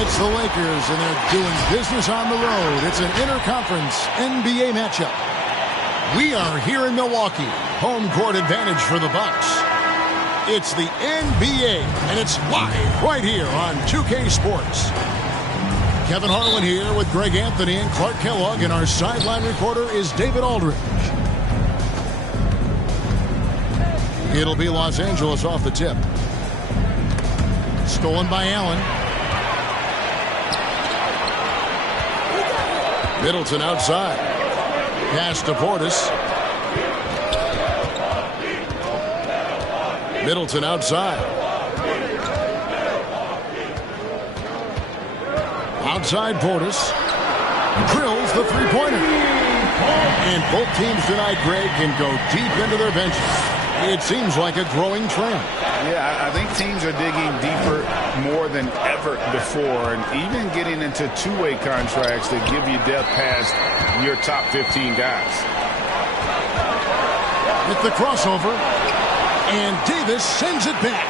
It's the Lakers, and they're doing business on the road. It's an interconference NBA matchup. We are here in Milwaukee. Home court advantage for the Bucks. It's the NBA, and it's live right here on 2K Sports. Kevin Harlan here with Greg Anthony and Clark Kellogg, and our sideline reporter is David Aldridge. It'll be Los Angeles off the tip. Stolen by Allen. Middleton outside. Pass to Portis. Middleton outside. Outside Portis. Drills the three-pointer. And both teams tonight, Greg, can go deep into their benches. It seems like a growing trend. Yeah, I think teams are digging deeper more than ever before, and even getting into two-way contracts that give you depth past your top 15 guys. With the crossover, and Davis sends it back.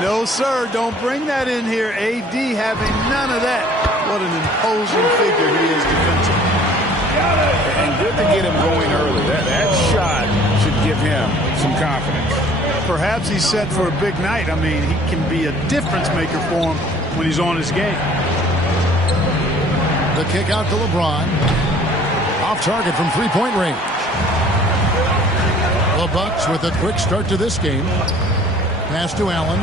No, sir, don't bring that in here. AD having none of that. What an imposing figure he is defensively. And good to get him going early. That shot should give him some confidence. Perhaps he's set for a big night. I mean, he can be a difference maker for him when he's on his game. The kick out to LeBron. Off target from three-point range. The Bucks with a quick start to this game. Pass to Allen.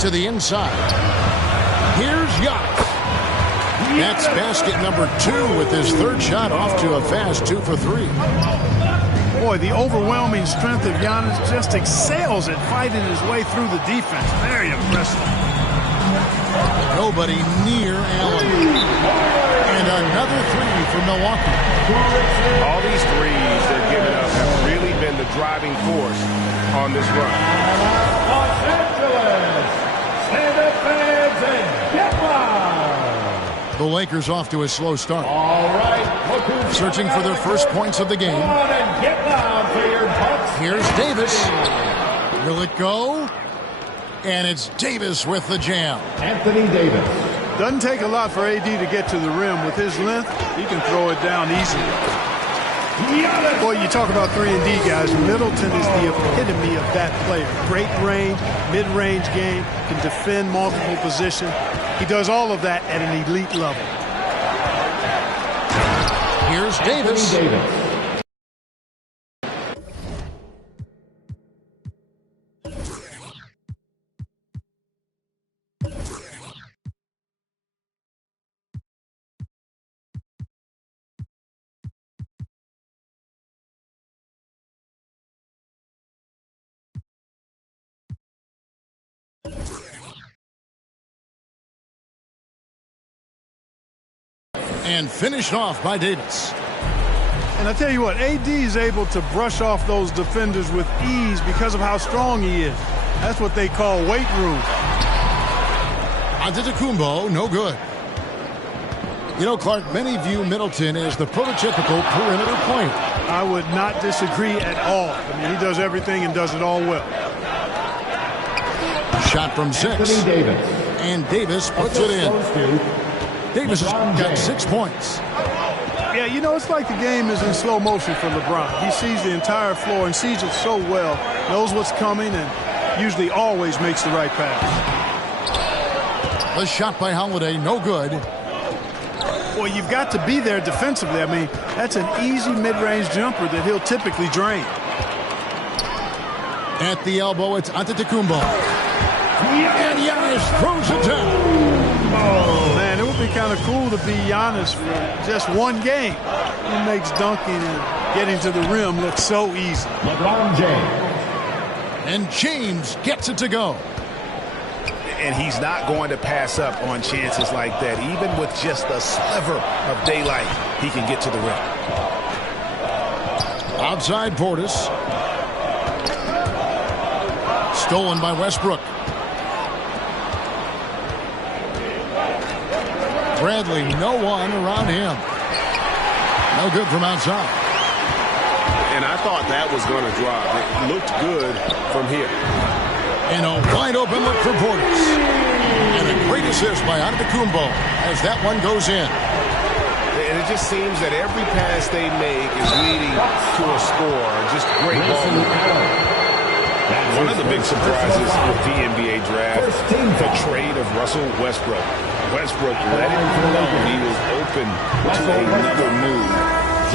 To the inside. Here's Giannis. That's basket number 2 with his third shot off to a fast 2 for 3. Boy, the overwhelming strength of Giannis just excels at fighting his way through the defense. Very impressive. Nobody near Allen. And another 3 for Milwaukee. All these threes they're giving up have really been the driving force on this run. Los Angeles, stand up fans and get live. The Lakers off to a slow start. All right, searching for their first points of the game. Come on and get loud for your Bucks. Here's Davis. Will it go? And it's Davis with the jam. Anthony Davis. Doesn't take a lot for AD to get to the rim. With his length, he can throw it down easily. Boy, you talk about 3-and-D guys. Middleton is the epitome of that player. Great range, mid-range game, can defend multiple positions. He does all of that at an elite level. Here's Davis. Anthony Davis. And finished off by Davis. And I tell you what, AD is able to brush off those defenders with ease because of how strong he is. That's what they call weight room. Antetokounmpo, no good. You know, Clark, many view Middleton as the prototypical perimeter point. I would not disagree at all. I mean, he does everything and does it all well. Shot from 6. Anthony Davis. And Davis puts it in. Davis has got 6 points. Yeah, you know, it's like the game is in slow motion for LeBron. He sees the entire floor and sees it so well, knows what's coming, and usually always makes the right pass. The shot by Holiday, no good. Well, you've got to be there defensively. I mean, that's an easy mid-range jumper that he'll typically drain. At the elbow, it's Antetokounmpo. And Giannis throws it down. Oh, man, it would be kind of cool to be Giannis for just one game. He makes dunking and getting to the rim look so easy. LeBron James. And James gets it to go. And he's not going to pass up on chances like that. Even with just a sliver of daylight, he can get to the rim. Outside Portis. Stolen by Westbrook. Bradley, no one around him. No good from outside. And I thought that was going to drop. It looked good from here. And a wide open look for Portis. And the greatest assist by Antetokounmpo as that one goes in. And it just seems that every pass they make is leading to a score. Just great ball movement. One of the big surprises with the NBA draft, the trade of Russell Westbrook. Westbrook let it be known he was open to another move.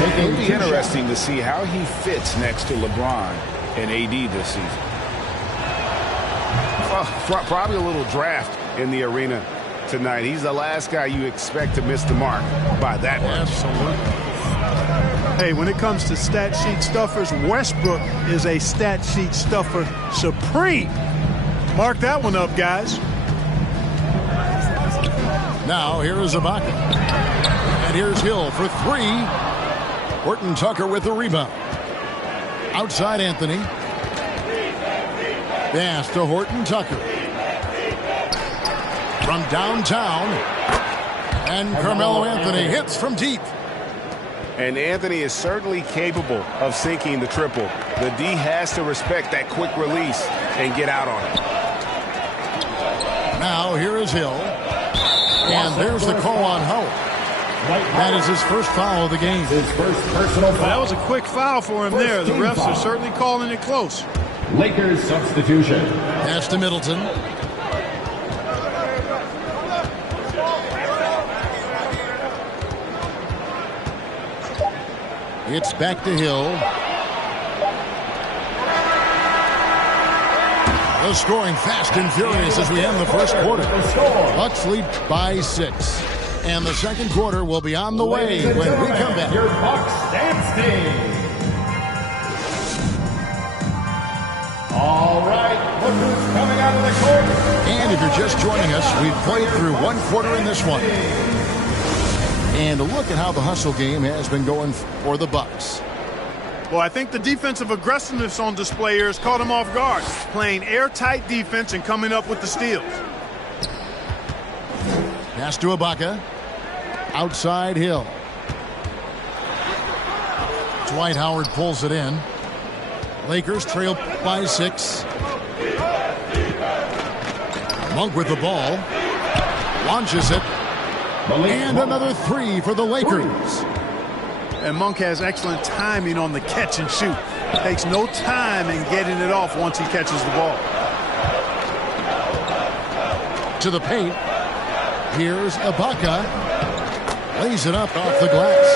It'll be interesting to see how he fits next to LeBron and AD this season. Probably a little draft in the arena tonight. He's the last guy you expect to miss the mark by that much. Absolutely. Hey, when it comes to stat sheet stuffers, Westbrook is a stat sheet stuffer supreme. Mark that one up, guys. Now here is Ibaka. And here's Hill for three. Horton Tucker with the rebound. Outside Anthony. Pass to Horton Tucker. From downtown. And Carmelo Anthony hits from deep. And Anthony is certainly capable of sinking the triple. The D has to respect that quick release and get out on it. Now here is Hill. And there's the call on Howard. That is his first foul of the game. His first personal foul. That was a quick foul for him there. The refs are certainly calling it close. Lakers substitution. Pass to Middleton. It's back to Hill. The scoring fast and furious as we end the first quarter. Bucks lead by 6. And the second quarter will be on the way when we come back. Your Bucks dancing. All right, look who's coming out of the court. And if you're just joining us, we've played through one quarter in this one. And look at how the hustle game has been going for the Bucks. Well, I think the defensive aggressiveness on display here has caught him off guard. Playing airtight defense and coming up with the steals. Pass to Ibaka. Outside Hill. Dwight Howard pulls it in. Lakers trail by 6. Monk with the ball. Launches it. And another 3 for the Lakers. And Monk has excellent timing on the catch and shoot. Takes no time in getting it off once he catches the ball. To the paint. Here's Ibaka. Lays it up off the glass.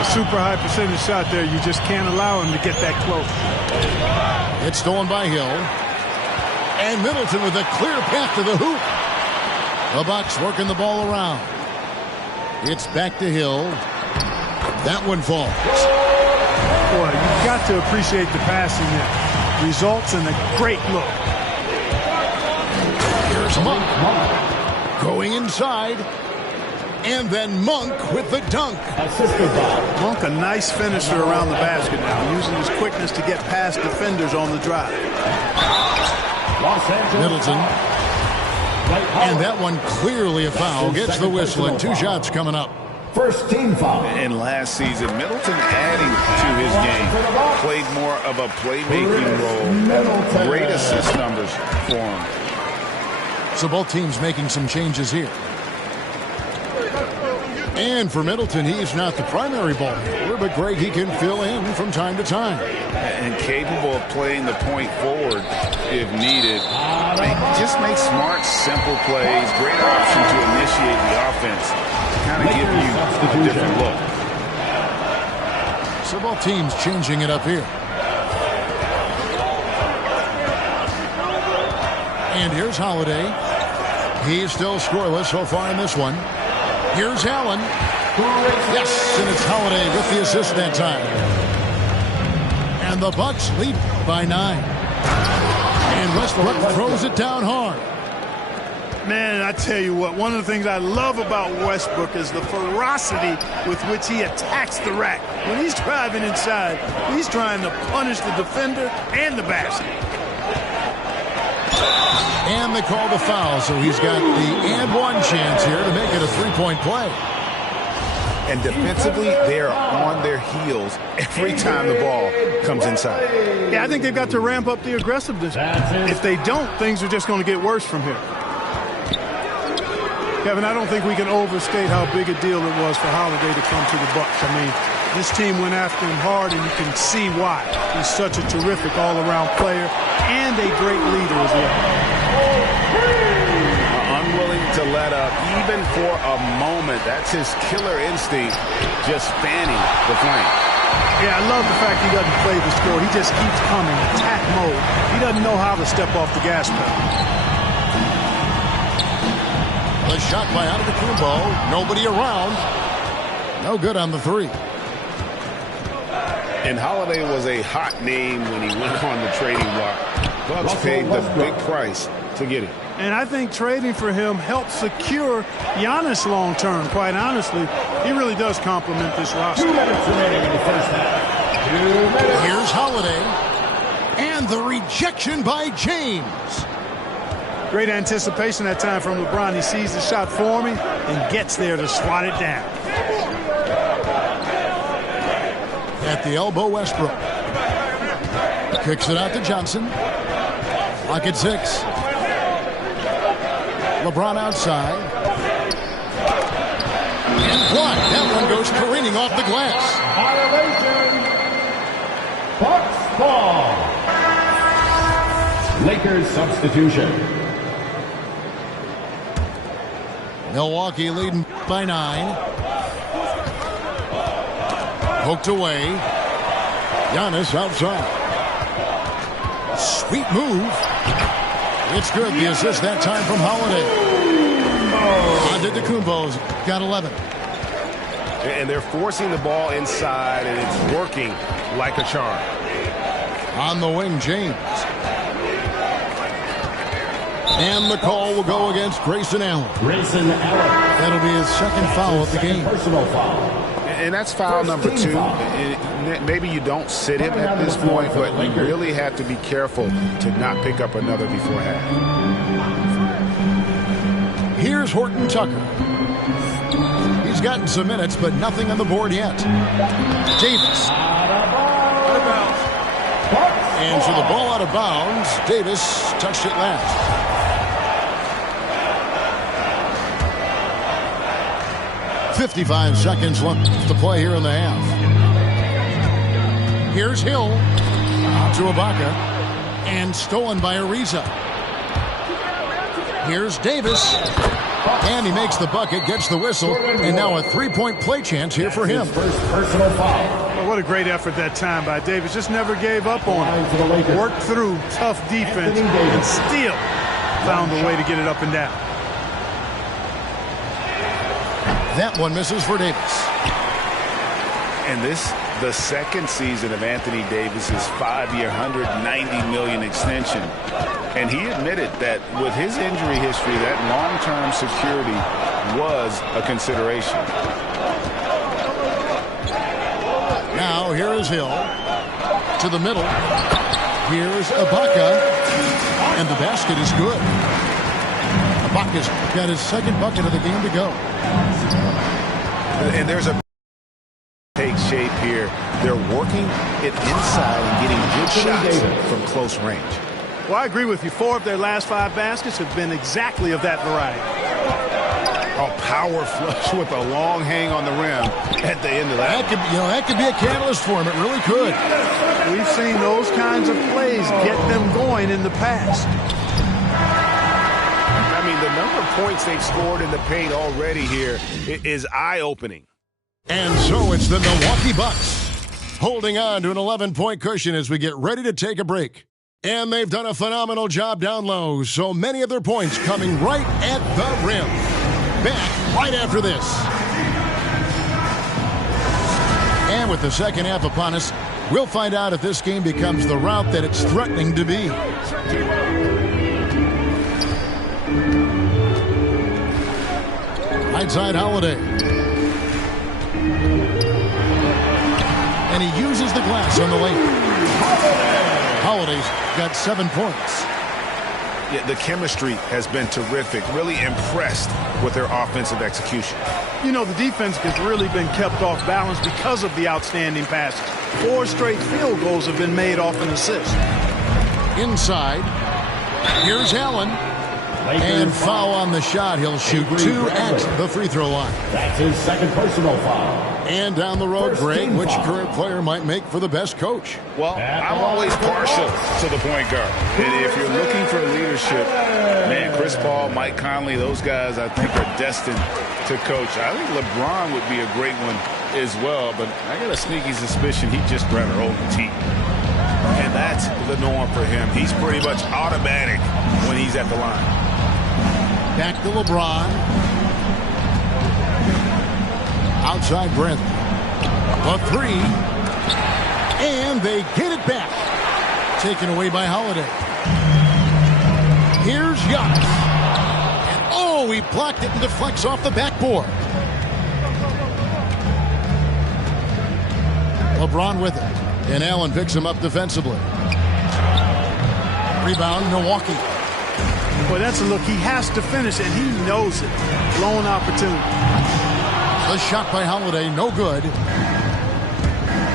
A super high percentage shot there. You just can't allow him to get that close. It's stolen by Hill. And Middleton with a clear path to the hoop. The Bucks working the ball around. It's back to Hill. That one falls. Boy, you've got to appreciate the passing there. Results in a great look. Here's Monk. Going inside. And then Monk with the dunk. Assisted by Monk, a nice finisher around the basket now, using his quickness to get past defenders on the drive. Los Angeles. Middleton. And that one clearly a foul. Gets the whistle and 2 shots coming up. First team foul. And last season, Middleton adding to his game. Played more of a playmaking role. Great assist numbers for him. So both teams making some changes here. And for Middleton, he's not the primary ball handler, but Greg, he can fill in from time to time. And capable of playing the point forward if needed. Just make smart, simple plays. Great option to initiate the offense. Kind of give you a different look. So both teams changing it up here. And here's Holiday. He's still scoreless so far in this one. Here's Allen. Yes, and it's Holiday with the assist that time. And the Bucks lead by 9. And Westbrook throws it down hard. Man, I tell you what, one of the things I love about Westbrook is the ferocity with which he attacks the rack. When he's driving inside, he's trying to punish the defender and the basket. And they call the foul, so he's got the and one chance here to make it a 3-point play. And defensively, they are on their heels every time the ball comes inside. Yeah, I think they've got to ramp up the aggressiveness. If they don't, things are just going to get worse from here. Kevin, I don't think we can overstate how big a deal it was for Holiday to come to the Bucks. I mean, this team went after him hard, and you can see why. He's such a terrific all-around player and a great leader as well. Unwilling to let up, even for a moment. That's his killer instinct, just fanning the flame. Yeah, I love the fact he doesn't play the score. He just keeps coming, attack mode. He doesn't know how to step off the gas pedal. The shot by Antetokounmpo. Nobody around. No good on the three. And Holiday was a hot name when he went on the trading block. Bucks paid the big price to get him. And I think trading for him helped secure Giannis long term, quite honestly. He really does complement this roster. 2 minutes remaining in the first half. 2 minutes. Here's Holiday. And the rejection by James. Great anticipation that time from LeBron. He sees the shot forming and gets there to swat it down. At the elbow, Westbrook. Kicks it out to Johnson. Clock at 6. LeBron outside. And blocked. That one goes careening off the glass. Violation. Bucks ball. Lakers substitution. Milwaukee leading by 9. Poked away. Giannis outside. Sweet move. It's good. The assist that time from Holiday. Antetokounmpo's got 11. And they're forcing the ball inside, and it's working like a charm. On the wing, James. And the call will go against Grayson Allen. Grayson Allen. That'll be his second foul of the game. Personal foul. And that's foul number 2. Maybe you don't sit him at this point, but you really have to be careful to not pick up another before half. Here's Horton Tucker. He's gotten some minutes, but nothing on the board yet. Davis. And so the ball out of bounds. Davis touched it last. .55 seconds left to play here in the half. Here's Hill. Out to Ibaka. And stolen by Ariza. Here's Davis. And he makes the bucket, gets the whistle, and now a three-point play chance here for him. First personal foul. Well, what a great effort that time by Davis. Just never gave up on it. Worked through tough defense and still found a way to get it up and down. That one misses for Davis. And this, the second season of Anthony Davis's 5-year, $190 million extension. And he admitted that with his injury history, that long-term security was a consideration. Now here is Hill. To the middle. Here's Ibaka. And the basket is good. Ibaka's got his second bucket of the game to go. And there's a take shape here. They're working it inside and getting good shots from close range. Well, I agree with you. 4 of their last 5 baskets have been exactly of that variety. A power flush with a long hang on the rim at the end of that. That could be a catalyst for him. It really could. We've seen those kinds of plays get them going in the past. I mean, the number of points they've scored in the paint already here is eye-opening. And so it's the Milwaukee Bucks holding on to an 11-point cushion as we get ready to take a break. And they've done a phenomenal job down low, so many of their points coming right at the rim. Back right after this. And with the second half upon us, we'll find out if this game becomes the route that it's threatening to be. Right side Holiday. And he uses the glass on the lane. Holiday's got 7 points. Yeah, the chemistry has been terrific. Really impressed with their offensive execution. You know, the defense has really been kept off balance because of the outstanding passes. 4 straight field goals have been made off an assist. Inside. Here's Allen. And foul on the shot. He'll shoot 2 at the free throw line. That's his second personal foul. And down the road, Greg, which current player might make for the best coach? Well, I'm always partial to the point guard. And if you're looking for leadership, man, Chris Paul, Mike Conley, those guys I think are destined to coach. I think LeBron would be a great one as well, but I got a sneaky suspicion he'd just rather hold the team. And that's the norm for him. He's pretty much automatic when he's at the line. Back to LeBron. Outside Brent. A 3. And they get it back. Taken away by Holiday. Here's Giannis. And oh, he blocked it and deflects off the backboard. LeBron with it. And Allen picks him up defensively. Rebound, Milwaukee. Boy, that's a look. He has to finish, and he knows it. Blown opportunity. The shot by Holiday, no good.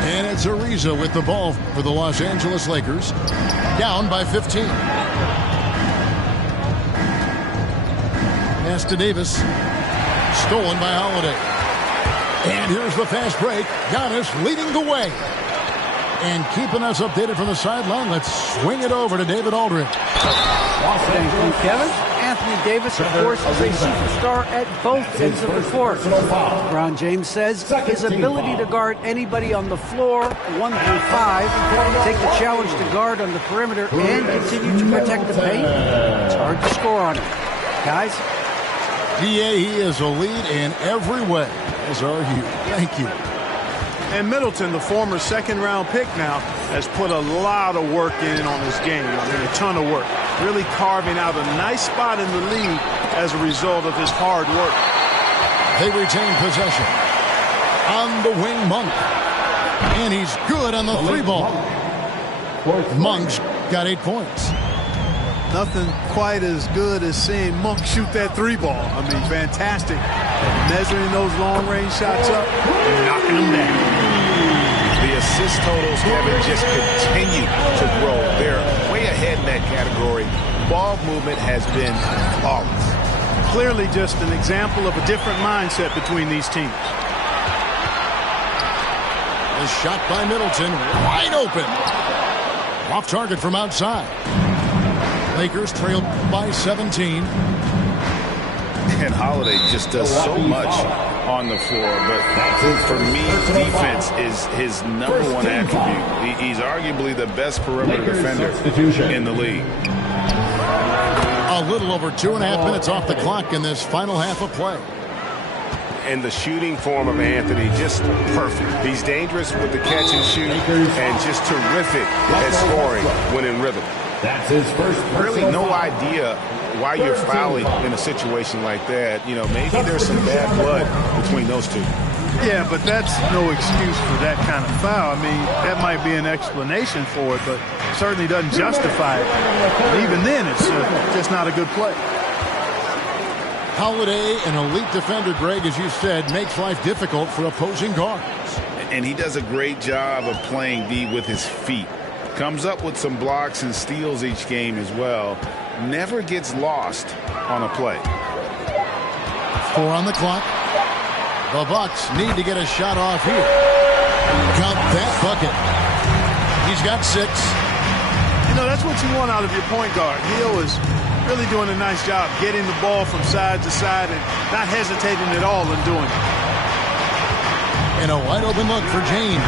And it's Ariza with the ball for the Los Angeles Lakers. Down by 15. Pass to Davis. Stolen by Holiday. And here's the fast break. Giannis leading the way. And keeping us updated from the sideline, let's swing it over to David Aldridge. Thank you, Kevin. Anthony Davis, of course, is a superstar at both ends of the court. LeBron James says his ability to guard anybody on the floor, 1 through 5, take the challenge to guard on the perimeter and continue to protect the paint, it's hard to score on him. Guys? DA, he is a lead in every way, as are you. Thank you. And Middleton, the former second-round pick now, has put a lot of work in on his game. I mean, a ton of work. Really carving out a nice spot in the league as a result of his hard work. They retain possession. On the wing, Monk. And he's good on the 3-ball. Monk's got 8 points. Nothing quite as good as seeing Monk shoot that 3-ball. I mean, fantastic. Measuring those long-range shots up and knocking them down. The assist totals, Kevin, just continue to grow. They're way ahead in that category. Ball movement has been flawless. Clearly just an example of a different mindset between these teams. A shot by Middleton, wide open. Off target from outside. Lakers trail by 17. And Holiday just does so much on the floor, but for me, defense is his #1 attribute. He's arguably the best perimeter defender in the league. A little over 2.5 minutes off the clock in this final half of play. And the shooting form of Anthony, just perfect. He's dangerous with the catch and shoot and just terrific at scoring when in rhythm. That's his first. Really no idea why you're fouling in a situation like that. You know, maybe there's some bad blood between those two. Yeah, but that's no excuse for that kind of foul. I mean, that might be an explanation for it, but certainly doesn't justify it. And even then, it's just not a good play. Holiday, an elite defender, Greg, as you said, makes life difficult for opposing guards. And he does a great job of playing D with his feet. Comes up with some blocks and steals each game as well. Never gets lost on a play. 4 on the clock. The Bucks need to get a shot off here. Count that bucket. He's got 6. You know, that's what you want out of your point guard. Hill is really doing a nice job getting the ball from side to side and not hesitating at all in doing it. And a wide open look for James.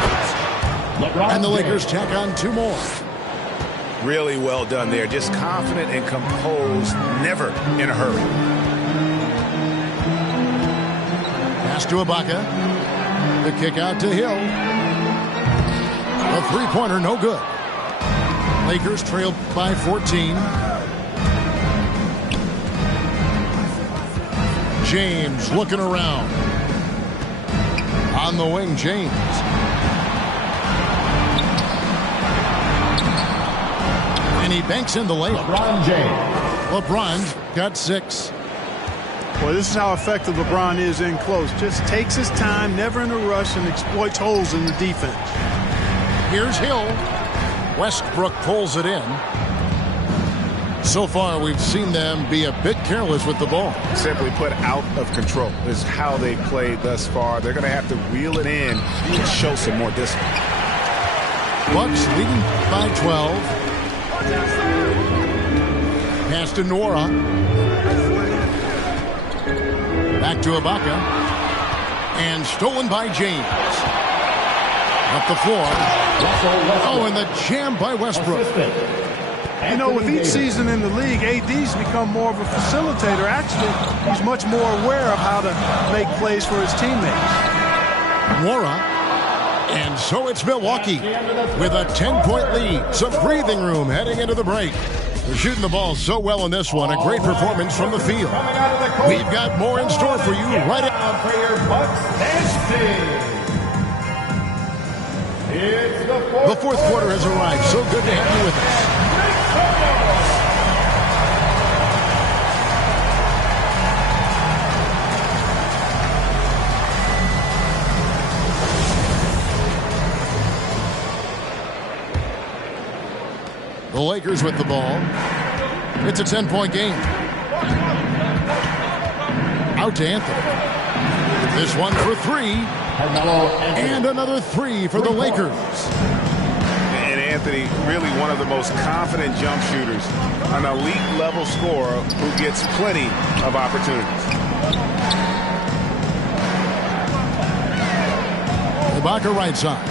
And the Lakers tack on 2 more. Really well done there. Just confident and composed, never in a hurry. Pass to Ibaka. The kick out to Hill. A 3-pointer, no good. Lakers trail by 14. James looking around. On the wing, James. And he banks in the layup. LeBron James. LeBron's got 6. Well, this is how effective LeBron is in close. Just takes his time, never in a rush, and exploits holes in the defense. Here's Hill. Westbrook pulls it in. So far, we've seen them be a bit careless with the ball. Simply put, out of control is how they played thus far. They're going to have to reel it in and show some more discipline. Bucks leading by 12. Pass to Nora. Back to Ibaka. And stolen by James. Up the floor. Oh, and the jam by Westbrook. You know, with each season in the league, AD's become more of a facilitator. Actually, he's much more aware of how to make plays for his teammates. Nora. And so it's Milwaukee with a 10-point lead. Some breathing room heading into the break. They're shooting the ball so well in this one. A great performance from the field. We've got more in store for you right now for your Bucks The fourth quarter has arrived. So good to have you with us. The Lakers with the ball. It's a 10-point game. Out to Anthony. This one for three. And another three for the Lakers. And Anthony, really one of the most confident jump shooters. An elite level scorer who gets plenty of opportunities. Ibaka right side.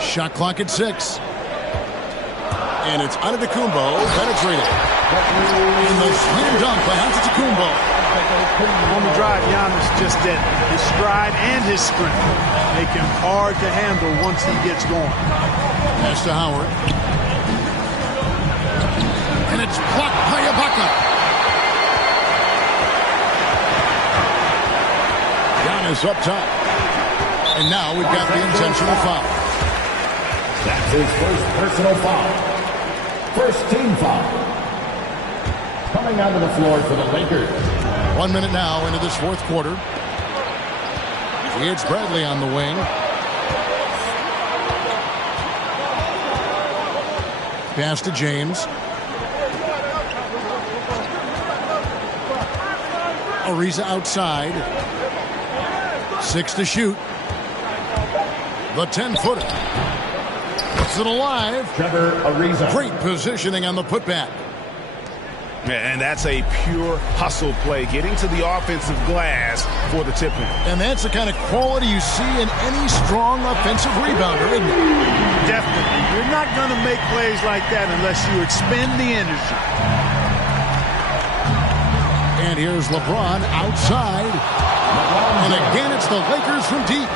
Shot clock at 6. And it's Antetokounmpo penetrating. And the slam dunk by Antetokounmpo. On the drive, Giannis just did his stride and his sprint make him hard to handle once he gets going. Pass to Howard. And it's blocked by Ibaka. Giannis up top. And now we've got the intentional foul. That's his first personal foul. First team foul. Coming out of the floor for the Lakers. 1 minute now into this fourth quarter. It's Bradley on the wing. Pass to James. Ariza outside. 6 to shoot. The 10-footer. Puts it alive. Trevor Ariza. Great positioning on the putback. And that's a pure hustle play, getting to the offensive glass for the tip-in. And that's the kind of quality you see in any strong offensive rebounder, isn't it? Definitely. You're not going to make plays like that unless you expend the energy. And here's LeBron outside. And again, it's the Lakers from deep.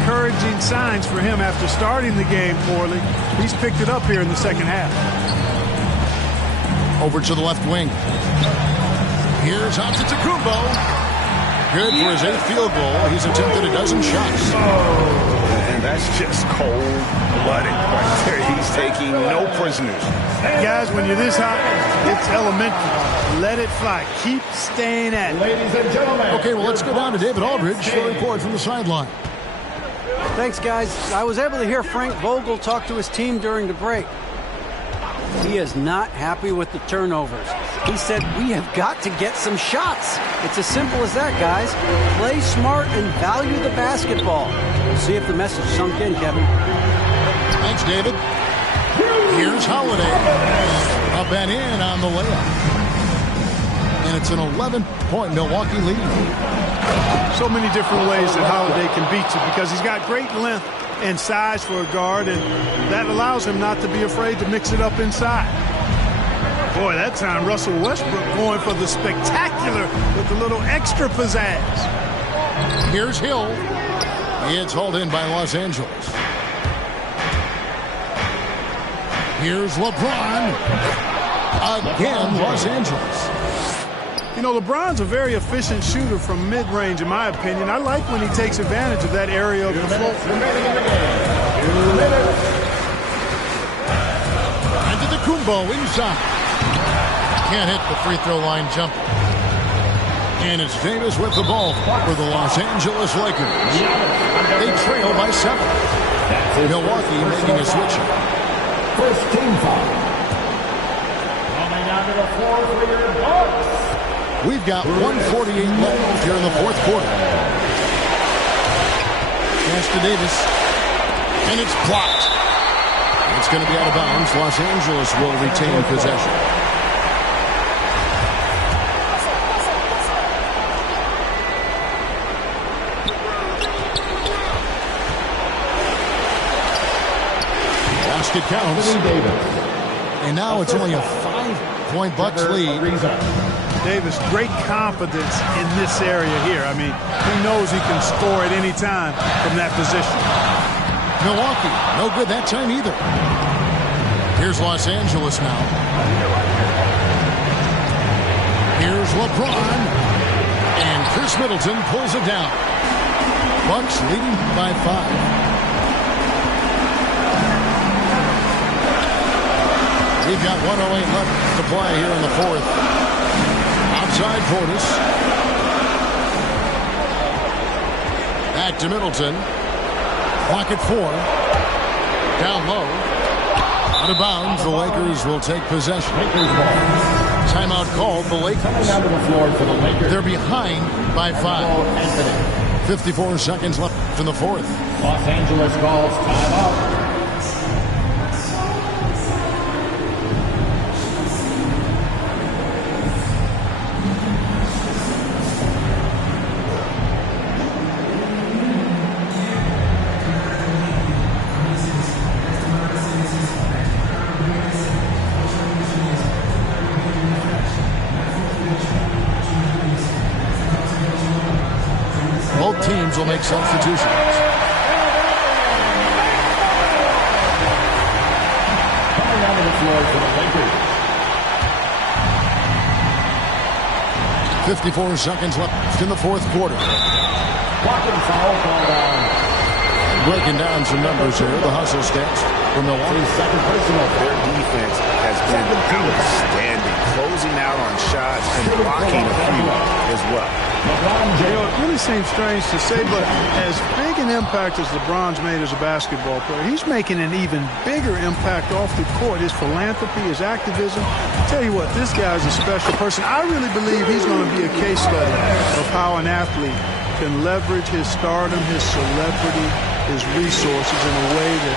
Encouraging signs for him after starting the game poorly. He's picked it up here in the second half. Over to the left wing. Here's Antetokounmpo. Good for his 8th field goal. He's attempted a dozen shots. And that's just cold-blooded right there. He's taking no prisoners. Guys, when you're this hot, it's elementary. Let it fly. Keep staying at it. Ladies and gentlemen. Okay, well, let's go down to David Aldridge for a report from the sideline. Thanks, guys. I was able to hear Frank Vogel talk to his team during the break. He is not happy with the turnovers. He said, we have got to get some shots. It's as simple as that, guys. Play smart and value the basketball. We'll see if the message sunk in, Kevin. Thanks, David. Here's Holiday. Up and in on the layup. And it's an 11-point Milwaukee lead. So many different ways that Holiday can beat you because he's got great length and size for a guard, and that allows him not to be afraid to mix it up inside. Boy, that time Russell Westbrook going for the spectacular with a little extra pizzazz. Here's Hill. It's hauled in by Los Angeles. Here's LeBron. Again, Los Angeles. You know, LeBron's a very efficient shooter from mid-range, in my opinion. I like when he takes advantage of that area of the floor. Antetokounmpo inside. Can't hit the free throw line jumper. And it's Davis with the ball for the Los Angeles Lakers. They trail by 7. Milwaukee making a switch. First team foul. onto the floor for your Bucks. We've got 1:48 left here in the fourth quarter. Pass to Davis. And it's blocked. It's going to be out of bounds. Los Angeles will retain possession. Basket counts. And now it's only a 5-point Bucks lead. Davis, great confidence in this area here. I mean, he knows he can score at any time from that position. Milwaukee, no good that time either. Here's Los Angeles now. Here's LeBron. And Chris Middleton pulls it down. Bucks leading by 5. We've got 1:08 left to play here in the fourth. Outside Portis. Back to Middleton. Clock at 4. Down low. Out of bounds. The Lakers will take possession. Timeout called. The Lakers. They're behind by 5. 54 seconds left in the fourth. Los Angeles calls timeout. Both teams will make substitutions. Coming onto the floor for the Lakers. 54 seconds left in the fourth quarter. Blocking foul called on. Breaking down some numbers here. The hustle stats from Milwaukee. Second personal. Their defense has been outstanding, closing out on shots and blocking a few as well. You know, it really seems strange to say, but as big an impact as LeBron's made as a basketball player, he's making an even bigger impact off the court. His philanthropy, his activism. I tell you what, this guy's a special person. I really believe he's going to be a case study of how an athlete can leverage his stardom, his celebrity, his resources in a way that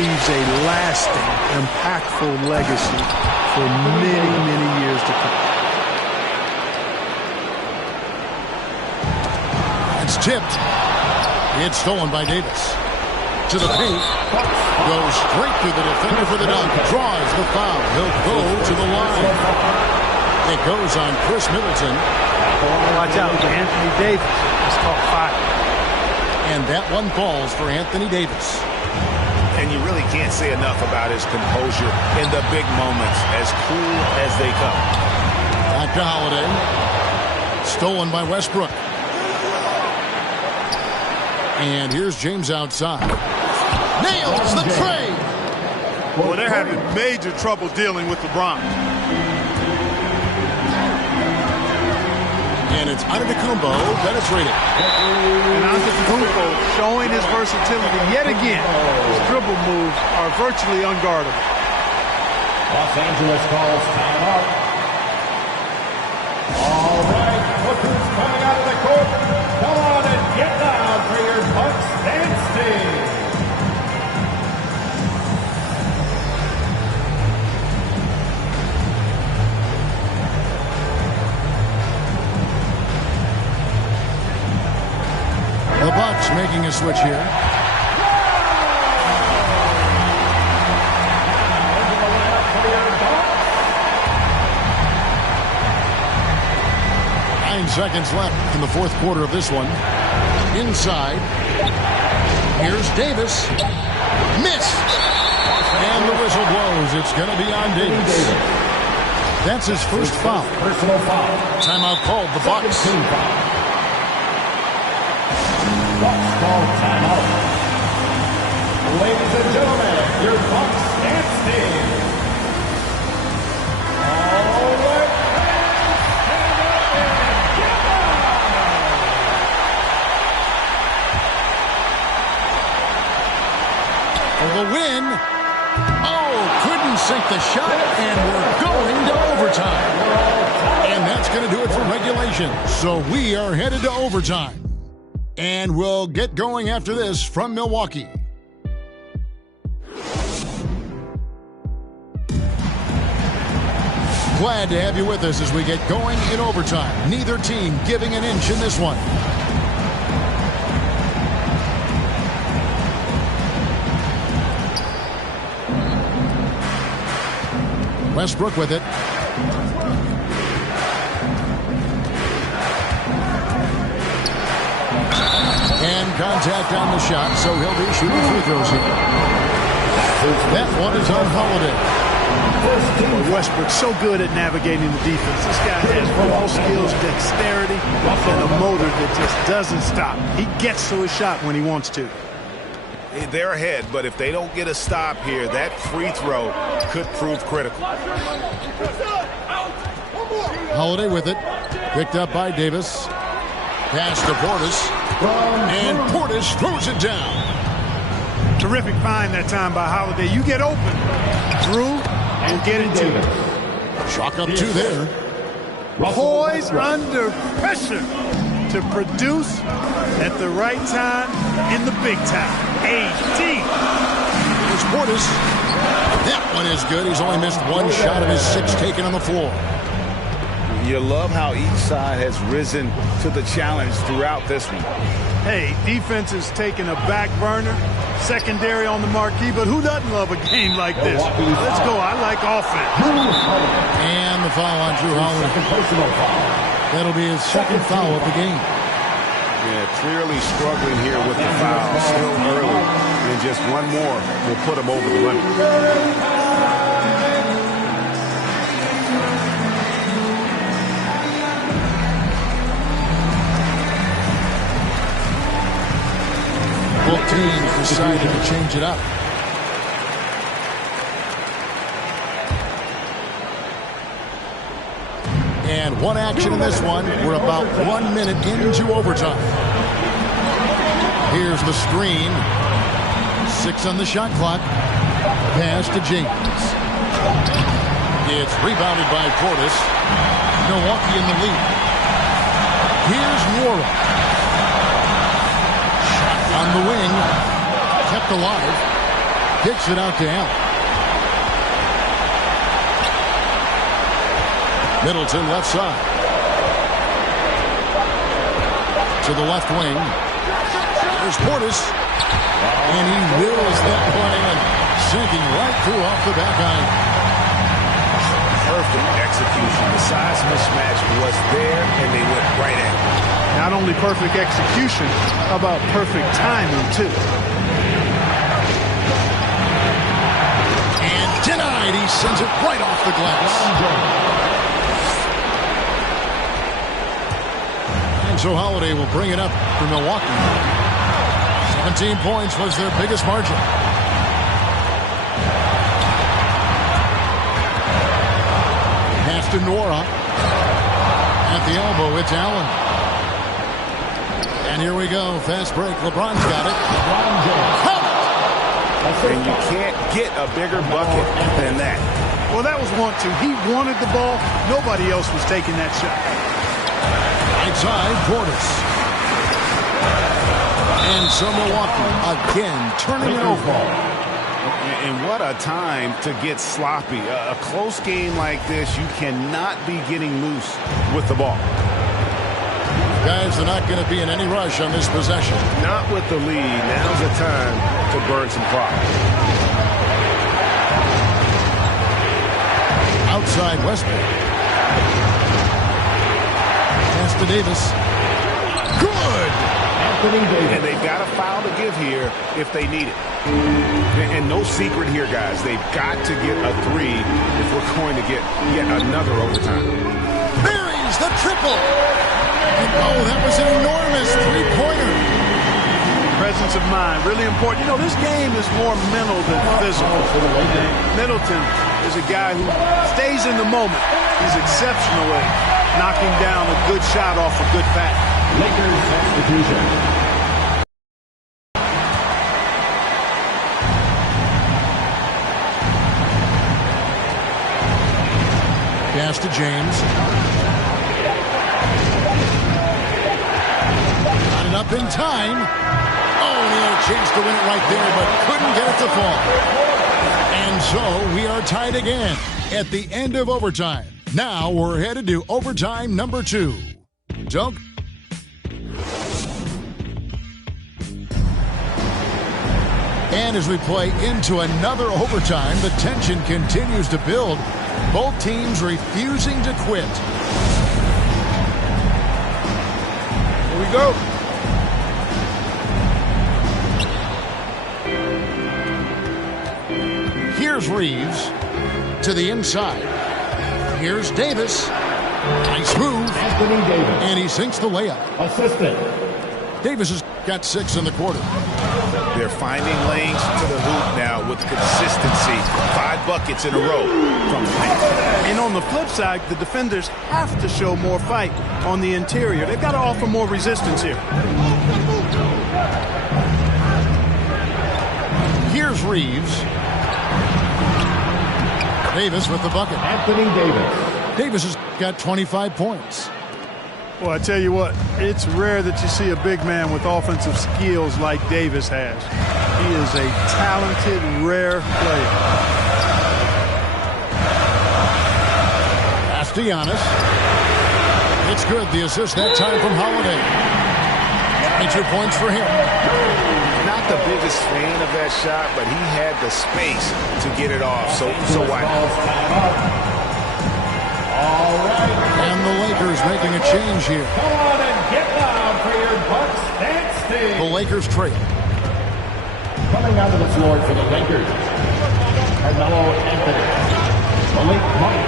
leaves a lasting, impactful legacy for many, many years to come. It's tipped. It's stolen by Davis. To the paint. Goes straight through the defender for the dunk. Draws the foul. He'll go to the line. It goes on Chris Middleton. Watch out for Anthony Davis. It's called foul. And that one falls for Anthony Davis. And you really can't say enough about his composure in the big moments, as cool as they come. Back to Holiday. Stolen by Westbrook. And here's James outside. Nails the trade. Well, they're having major trouble dealing with LeBron. And it's Antetokounmpo penetrating. And Antetokounmpo showing his versatility yet again. His dribble moves are virtually unguardable. Los Angeles calls timeout. All right, look who's coming out of the court. Come on and get down for your Bucks dance team. The Bucks making a switch here. Seconds left in the fourth quarter of this one. Inside. Here's Davis. Missed. And the whistle blows. It's going to be on Davis. That's his first foul. Personal foul. Timeout called. The Bucks. Bucks call timeout. Ladies and gentlemen, your Bucks dance team. The win. Oh, couldn't sink the shot, and we're going to overtime. Congratulations. So we are headed to overtime. And we'll get going after this from Milwaukee. Glad to have you with us as we get going in overtime. Neither team giving an inch in this one. Westbrook with it. And contact on the shot, so he'll be shooting free throws here. That one is on Holiday. Westbrook's so good at navigating the defense. This guy has ball skills, dexterity, and a motor that just doesn't stop. He gets to his shot when he wants to. They're ahead, but if they don't get a stop here, that free throw could prove critical. Holiday with it. Picked up by Davis. Pass to Portis. And Portis throws it down. Terrific find that time by Holiday. You get open. Drew will get it to him. Chalk up two there. Poised under pressure to produce at the right time in the big time. AD. Here's Portis. That one is good. He's only missed one shot of his 6 taken on the floor. You love how each side has risen to the challenge throughout this one. Hey, defense is taking a back burner, secondary on the marquee, but who doesn't love a game like this? Let's go. I like offense. And the foul on Drew Holiday. That'll be his second foul of the game. Yeah, clearly struggling here with the foul. Still early. And just one more will put him over the limit. 14 decided to change it up. And one action in this one. We're about 1 minute into overtime. Here's the screen. 6 on the shot clock. Pass to James. It's rebounded by Portis. Milwaukee in the lead. Here's Nwora. On the wing, kept alive, kicks it out to Allen. Middleton left side. To the left wing. There's Portis. And he wills that play in, sinking right through off the back iron. Perfect execution. The size mismatch was there, and they went right at it. Not only perfect execution, how about perfect timing, too? And denied. He sends it right off the glass. And so Holiday will bring it up for Milwaukee. 17 points was their biggest margin. Pass to Nwora. At the elbow, it's Allen. And here we go. Fast break. LeBron's got it. And you can't get a bigger bucket than that. Well, that was want to. He wanted the ball. Nobody else was taking that shot. Right side, Portis. And so Milwaukee again turning it over. And what a time to get sloppy. A close game like this, you cannot be getting loose with the ball. Guys are not going to be in any rush on this possession. Not with the lead. Now's the time to burn some clock. Outside Westbrook. Pass to Davis. Good! And they've got a foul to give here if they need it. And no secret here, guys. They've got to get a 3 if we're going to get yet another overtime. Buries the triple! Oh, that was an enormous three-pointer. Presence of mind, really important. You know, this game is more mental than physical. Middleton is a guy who stays in the moment. He's exceptional at knocking down a good shot off a good pass. Lakers substitution. Pass to James. up in time. Oh, he had a chance to win it right there, but couldn't get it to fall. And so we are tied again at the end of overtime. Now we're headed to overtime number 2. Don't. And as we play into another overtime, the tension continues to build. Both teams refusing to quit. Here we go. Here's Reeves to the inside. Here's Davis. Nice move. Anthony Davis. And he sinks the layup. Assistant. Davis has got 6 in the quarter. They're finding lanes to the hoop now with consistency. 5 buckets in a row from the paint. And on the flip side, the defenders have to show more fight on the interior. They've got to offer more resistance here. Here's Reeves. Davis with the bucket. Anthony Davis. Davis has got 25 points. Well, I tell you what, it's rare that you see a big man with offensive skills like Davis has. He is a talented, rare player. Castellanos. It's good. The assist that time from Holiday. 22 points for him. Not the biggest fan of that shot, but he had the space to get it off. So why not? All right. And the Lakers making a change here. Come on and get loud for your Bucks dance team. The Lakers trail. Coming onto the floor for the Lakers, Carmelo Anthony. Malik Monk.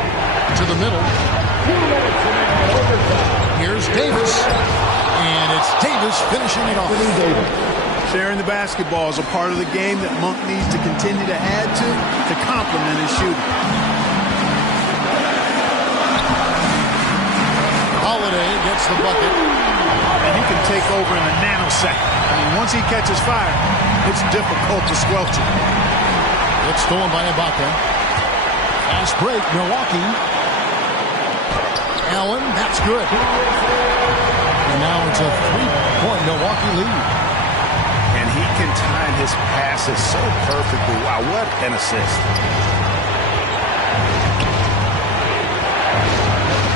To the middle. 2 minutes in overtime. Here's Davis. And it's Davis finishing it off. Anthony Davis. Sharing the basketball is a part of the game that Monk needs to continue to add to complement his shooting. Holiday gets the bucket. And he can take over in a nanosecond. I mean, once he catches fire, it's difficult to squelch it. It's stolen by Ibaka. Fast break, Milwaukee. Allen, that's good. And now it's a 3-point Milwaukee lead. And he can time his passes so perfectly. Wow, what an assist.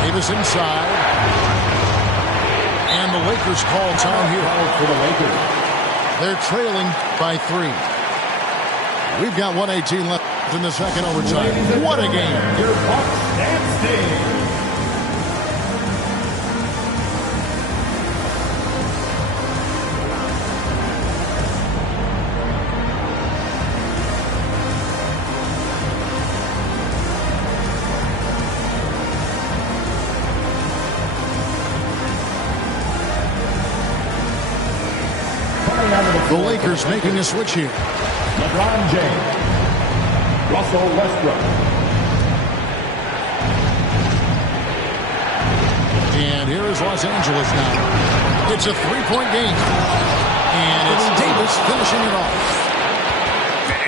Davis inside. And the Lakers call time here. For the Lakers. They're trailing by 3. We've got 1:18 left in the second overtime. What a game. Your Bucks dance team. The Lakers making a switch here. LeBron James. Russell Westbrook. And here is Los Angeles now. It's a 3-point game. And it's Davis finishing it off.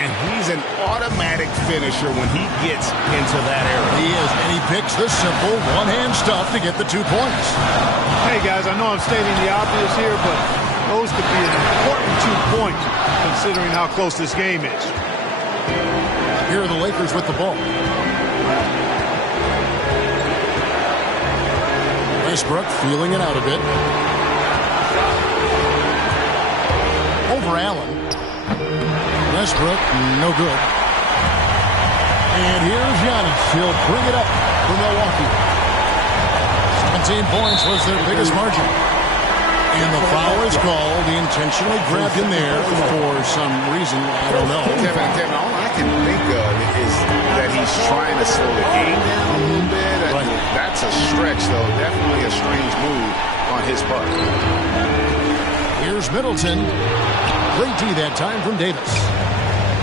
And he's an automatic finisher when he gets into that area. He is, and he picks the simple one-hand stuff to get the 2 points. Hey, guys, I know I'm stating the obvious here, but those could be an important 2 points considering how close this game is. Here are the Lakers with the ball. Westbrook feeling it out a bit. Over Allen. Westbrook, no good. And here's Giannis. He'll bring it up for Milwaukee. 17 points was their biggest margin. And the foul is called. He intentionally grabbed him there for some reason. I don't know. Kevin, all I can think of is that he's trying to slow the game down a little bit. Right. That's a stretch, though. Definitely a strange move on his part. Here's Middleton. Great D that time from Davis.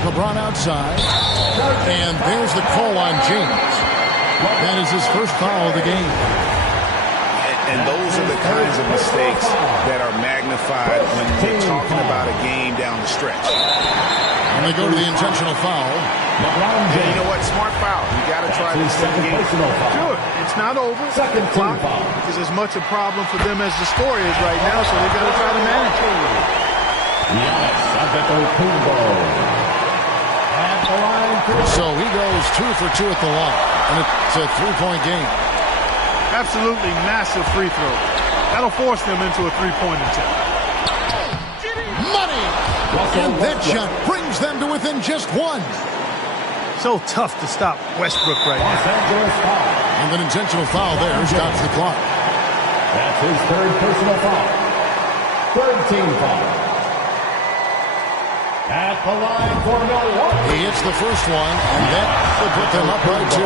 LeBron outside. And there's the call on James. That is his first foul of the game. And those are the kinds of mistakes that are magnified when you're talking about a game down the stretch. And they go to the intentional foul. And you know what? Smart foul. You got to try to extend the game. Good. It's not over. Second team foul. It's as much a problem for them as the score is right now, so they got to try to manage it. Giannis Antetokounmpo. At the line. So he goes 2 for 2 at the line. And it's a 3-point game. Absolutely massive free throw. That'll force them into a three-point attempt. Money! And that shot brings them to within just 1. So tough to stop Westbrook right Los now. Angeles foul. And an intentional foul there stops the clock. That's his third personal foul. Third team foul. At the line for Milwaukee. He hits the first one, and that will put them up by 2.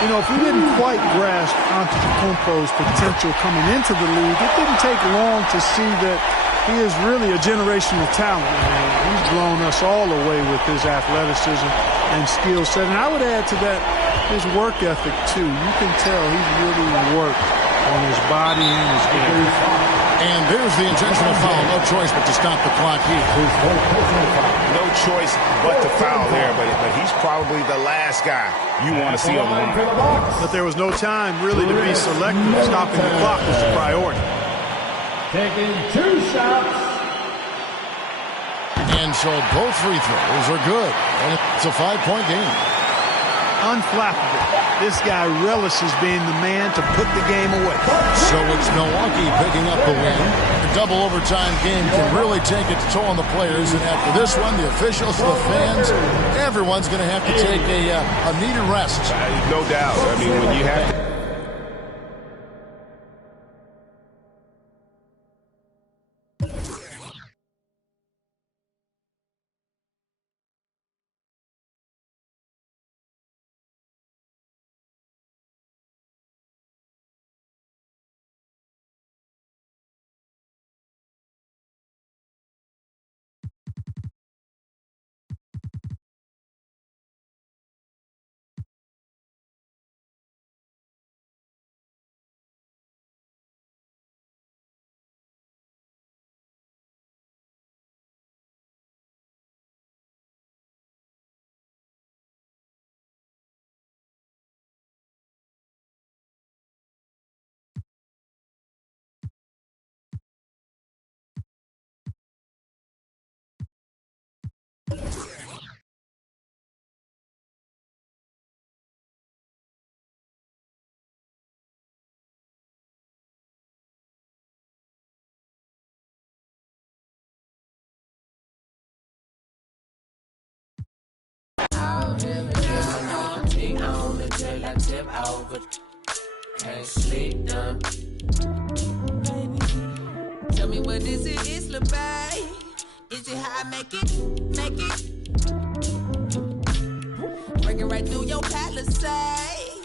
You know, if we didn't quite grasp Antetokounmpo's potential coming into the league, it didn't take long to see that he is really a generational talent. And he's blown us all away with his athleticism and skill set. And I would add to that his work ethic, too. You can tell he's really worked on his body and his game. And there's the intentional foul. No choice but to stop the clock here. No choice but to foul there, but he's probably the last guy you want to see on the line. But there was no time really to be selective. Stopping the clock was the priority. Taking 2 shots. And so both free throws are good. And it's a 5-point game. Unflappable. This guy relishes being the man to put the game away. So it's Milwaukee picking up the win. The double overtime game can really take its toll on the players. And after this one, the officials, the fans, everyone's going to have to take a needed rest. No doubt. I mean, when you have to... Can't sleep now. Tell me what is it, Isla Bay? Is it how I make it? Breaking right through your palisade.